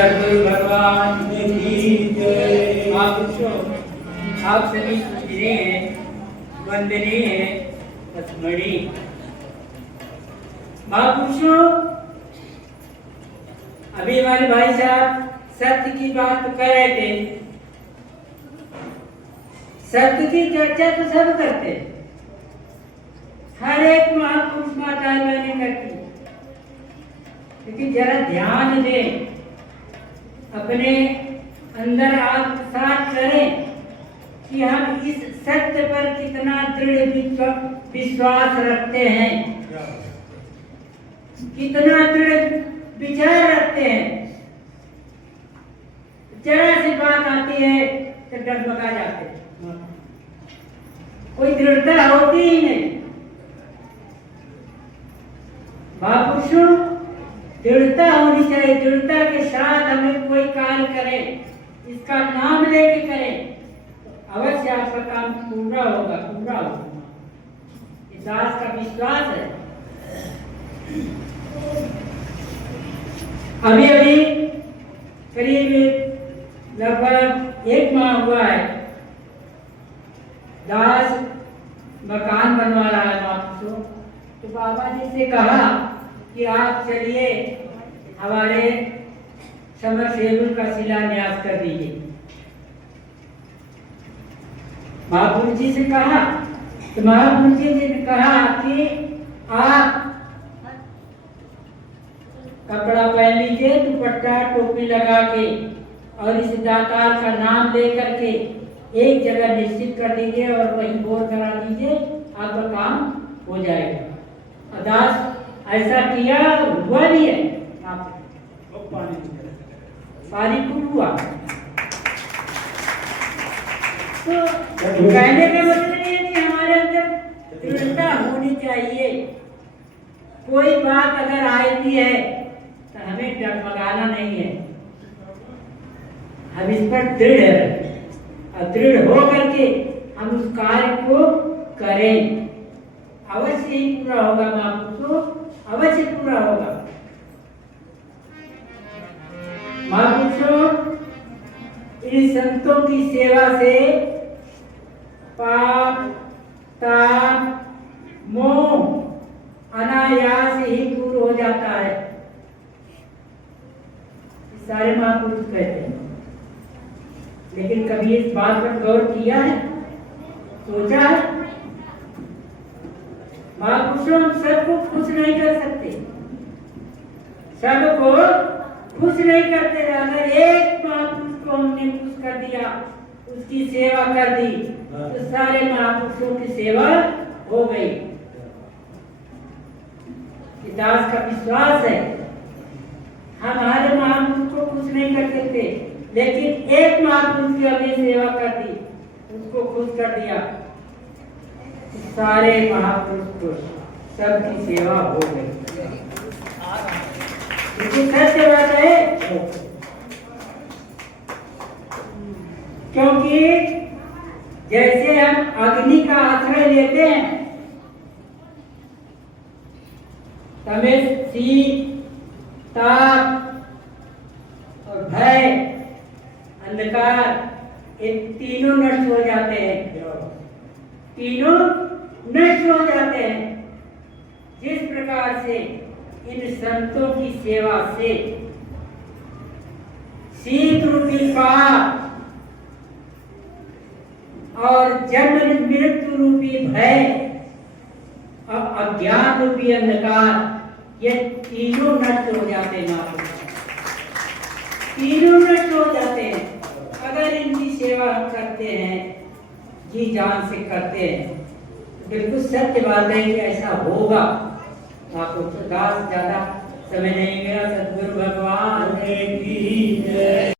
सद्गुरु भगवान की जय। महापुरुषों, आप सभी पूजनीय हैं, वंदनीय हैं, स्मरणीय। महापुरुषों, अभी हमारे भाई साहब सत्य की बात तो कर रहे थे। सत्य की चर्चा तो सब करते हैं, हर एक महापुरुष माताएं बहनें करती, लेकिन जरा ध्यान दें, अपने अंदर आत्मसात करें कि हम इस सत्य पर कितना दृढ़ विश्वास रखते हैं, कितना दृढ़ विचार रखते हैं। जरा सी बात आती है तो डगमगा जाते हैं, कोई दृढ़ता होती ही नहीं। महापुरुषों, दृढ़ता होनी चाहिए, दृढ़ता के साथ हमें कोई कार्य करें, इसका नाम लेके करें, तो अवश्य आपका काम पूरा होगा, पूरा होगा। इस दास का विश्वास है। अभी अभी करीब लगभग 1 माह हुआ है, दास मकान बनवा रहा है महापुरुषों। तो बाबा जी से कहा कि आप चलिए हमारे समरसेबुल का शिलान्यास कर दीजिए। महापुरुष जी से कहा तो महापुरुष जी ने कहा कि आप कपड़ा पहन लीजिए, दुपट्टा टोपी लगा के, और इस दातार का नाम ले करके एक जगह निश्चित कर दीजिए और वहीं बोर करा दीजिए, आपका काम हो जाएगा। दास ऐसा किया, हुआ भी है, पानी खूब हुआ। तो कहने का मतलब ये है कि हमारे अंदर दृढ़ता होनी चाहिए। कोई बात अगर आती है तो हमें डगमगाना नहीं है, हम इस पर दृढ़ है, और दृढ़ हो करके हम उस कार्य को करें, अवश्य ही पूरा होगा। महापुरुषों, अवश्य पूरा होगा। महापुरुषों, इन संतों की सेवा से पाप, ताप, मोह अनायास ही दूर हो जाता है, सारे महापुरुष कहते हैं। लेकिन कभी इस बात पर गौर किया है, सोचा है? महापुरुषों, हम सबको खुश नहीं कर सकते, सबको खुश नहीं करते। अगर एक महापुरुष को हमने खुश कर दिया, उसकी सेवा कर दी, तो सारे महापुरुषों की सेवा हो गई। दास का विश्वास है, हम हमारे महापुरुष को खुश नहीं कर सकते, लेकिन एक महापुरुष की हमने सेवा कर दी, उसको खुश कर दिया, सारे महापुरुष खुश, सबकी सेवा हो गई। लेकिन सत्य बात है, क्योंकि जैसे हम अग्नि का आश्रय लेते हैं, हमें शीत, ताप और भय, अंधकार, ये तीनों नष्ट हो जाते हैं, तीनों नष्ट हो जाते हैं। जिस प्रकार से इन संतों की सेवा से शीत रूपी पाप और जन्म मृत्यु रूपी भय और अज्ञान रूपी अंधकार, ये तीनों नष्ट हो जाते हैं, तीनों नष्ट हो जाते हैं। अगर इनकी सेवा हम करते हैं, जी जान से करते हैं, तो बिल्कुल सत्य बात है कि ऐसा होगा। आपको दास ज्यादा समय नहीं मिला। सद्गुरु भगवान की जय।